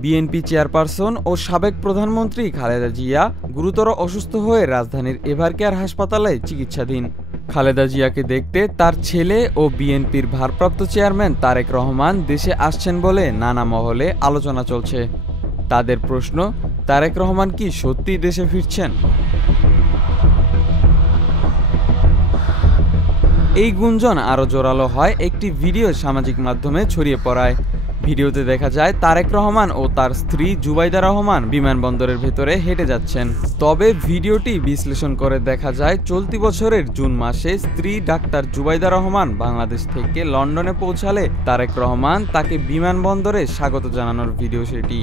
BNP chairperson ও সাবেক প্রধানমন্ত্রী খালেদা জিয়া গুরুতর অসুস্থ হয়ে রাজধানীর এভারকেয়ার হাসপাতালে চিকিৎসাধীন। খালেদা জিয়াকে দেখতে তার ছেলে ও বিএনপির ভারপ্রাপ্ত চেয়ারম্যান তারেক রহমান দেশে আসছেন বলে নানা মহলে আলোচনা চলছে। তাদের প্রশ্ন, তারেক রহমান কি সত্যিই দেশে ফিরছেন? এই গুঞ্জন আরও জোরালো হয় একটি ভিডিও সামাজিক মাধ্যমে ছড়িয়ে পড়ায়। ভিডিওতে দেখা যায় তারেক রহমান ও তার স্ত্রী জুবাইদা রহমান বিমানবন্দরের ভেতরে হেঁটে যাচ্ছেন। তবে ভিডিওটি বিশ্লেষণ করে দেখা যায় চলতি বছরের জুন মাসে স্ত্রী ডাক্তার জুবাইদা রহমান বাংলাদেশ থেকে লন্ডনে পৌঁছালে তারেক রহমান তাকে বিমানবন্দরে স্বাগত জানানোর ভিডিও সেটি।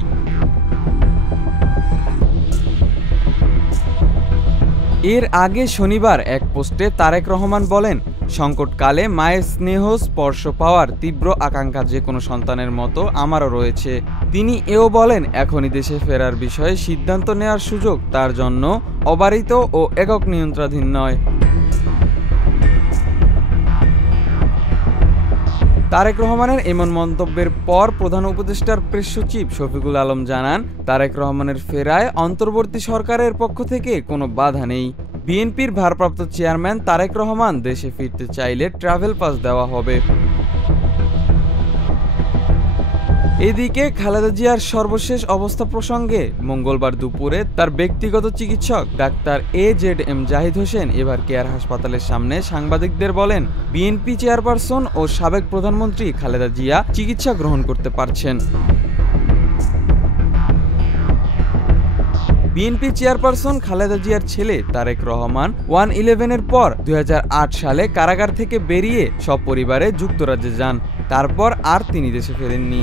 এর আগে শনিবার এক পোস্টে তারেক রহমান বলেন, সংকটকালে মায়ের স্নেহ স্পর্শ পাওয়ার তীব্র আকাঙ্ক্ষা যে কোনো সন্তানের মতো আমারও রয়েছে। তিনি এও বলেন, এখনই দেশে ফেরার বিষয়ে সিদ্ধান্ত নেওয়ার সুযোগ তার জন্য অবারিত ও একক নিয়ন্ত্রণাধীন নয়। তারেক রহমানের এমন মন্তব্যের পর প্রধান উপদেষ্টার প্রেস সচিব শফিকুল আলম জানান, তারেক রহমানের ফেরায় অন্তর্বর্তী সরকারের পক্ষ থেকে কোনো বাধা নেই। বিএনপির ভারপ্রাপ্ত চেয়ারম্যান তারেক রহমান দেশে ফিরতে চাইলে ট্রাভেল পাস দেওয়া হবে। এদিকে খালেদা জিয়ার সর্বশেষ অবস্থা প্রসঙ্গে মঙ্গলবার দুপুরে তার ব্যক্তিগত চিকিৎসক ডাক্তার AZM জাহিদ হোসেন এভারকেয়ার হাসপাতালের সামনে সাংবাদিকদের বলেন, বিএনপি চেয়ারপারসন ও সাবেক প্রধানমন্ত্রী খালেদা জিয়া চিকিৎসা গ্রহণ করতে পারছেন। বিএনপি চেয়ারপারসন খালেদা জিয়ার ছেলে তারেক রহমান 1/11-এর পর 2008 সালে কারাগার থেকে বেরিয়ে সপরিবারে যুক্তরাজ্যে যান। তারপর আর তিনি দেশে ফেরেননি।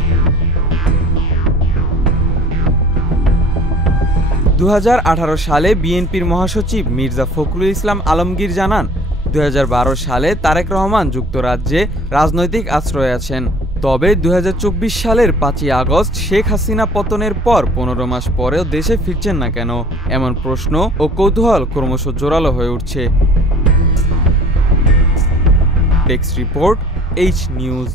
2018 সালে বিএনপির মহাসচিব মির্জা ফখরুল ইসলাম আলমগীর জানান, 2012 সালে তারেক রহমান যুক্তরাজ্যে রাজনৈতিক আশ্রয়ে আছেন। তবে 2024 সালের 5ই আগস্ট শেখ হাসিনা পতনের পর 15 মাস পরেও দেশে ফিরছেন না কেন? এমন প্রশ্ন ও কৌতূহল ক্রমশ জোরালো হয়ে উঠছে। Desk report, H news.